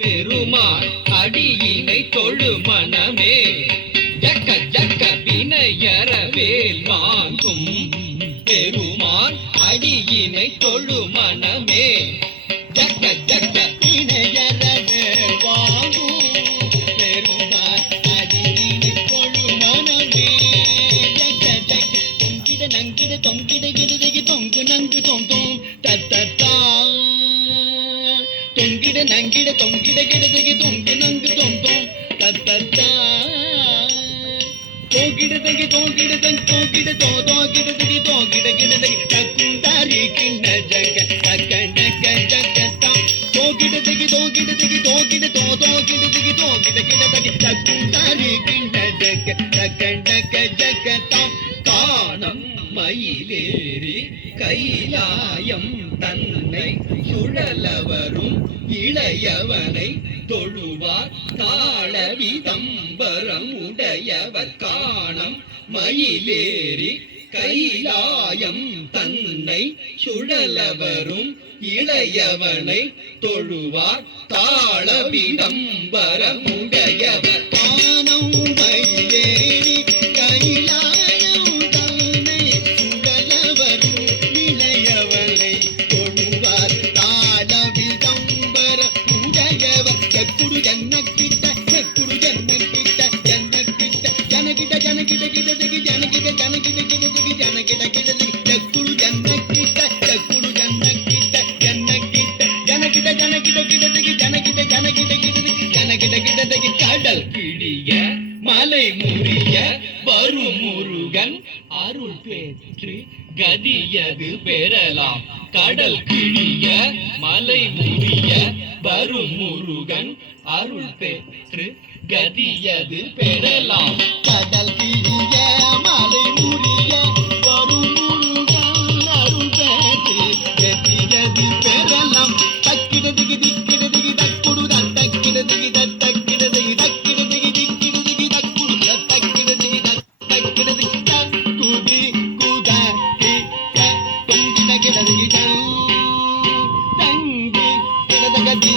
பெருமாள் அடியினை தொழு மனமே ஜக்க ஜக்க வினையறவேல் வாங்கும் பெருமாள் அடியினை தொழு மனமே ஜக்க ஜக்க வினையறவேல் வாங்கும் பெருமாள் அடியினை தொழு மனமே ஜக்க ஜக்க தொங்கிட நங்கிட தொங்கிட கிடுதகி தொங்கு நங்கு தொங்கும் தத்தத்தா தொங்கிட நங்கிட தொங்கிட கிடதகி தொங்கு நங்கு தொங்கும் தத்தத்தா தோகிடதகி தோகிடதன் தோகிட தோகிடதகி தோகிட கிடதகி தக்குந்தாரி கிண்ண ஜக தக்கண்டக ஜகத்தா தோகிடதகி தோகிடதகி தோகிட தோகிடதகி தோகிட கிடதகி தக்குந்தாரி கிண்ண ஜக தக்கண்டக ஜகத்தா காணம் மயிலேறி கைலாயம் தன்னை சுழலவரும் இளையவனை தொழுவார் தாள விதம்பரம் உடையவர் காணம் மயிலேறி கைலாயம் தன்னை சுழலவரும் இளையவனை தொழுவார் தாள விதம்பரம் உடையவர் காணம் மயிலேறி கைலாயம் தன்னை சுழலவரும் இளையவனை தொழுவார் தாள விதம்பர உடையவர் செக்குடு ஜன்னக்கிட்ட செக்குடு ஜன்னக்கிட்ட ஜன்னக்கிட்ட ஜனகிட ஜனகிட கிடதகி ஜனகிட ஜனகிட கிடதகி ஜனகிட கிடதகி செக்குடு ஜன்னக்கிட்ட செக்குடு ஜன்னக்கிட்ட ஜன்னக்கிட்ட ஜனகிட ஜனகிட கிடதகி ஜனகிட ஜனகிட கிடதகி ஜனகிட கிடதகி கடல் கிழிய மலை முறிய வரும் முருகன் அருள் பெற்று கதியது பெறலாம் கடல் கிழிய மலை முறிய வரும் முருகன் அருள் பெற்று கதியது பெறலாம் கடல் கிழிய மலை முறிய வரும் முருகன் அருள் பெற்று கதியது பெறலாம் தக்கிடதகி திக்கிடதகி தக்குடு தக்கிடதகி தக்கிடதகி தக்கிடதகி திக்கிடதகி தக்குடு தக்கிடதகி தக்கிடதகி தக்குதி குதகி தொங்கிட கிடதகி தங்கி கிடதகி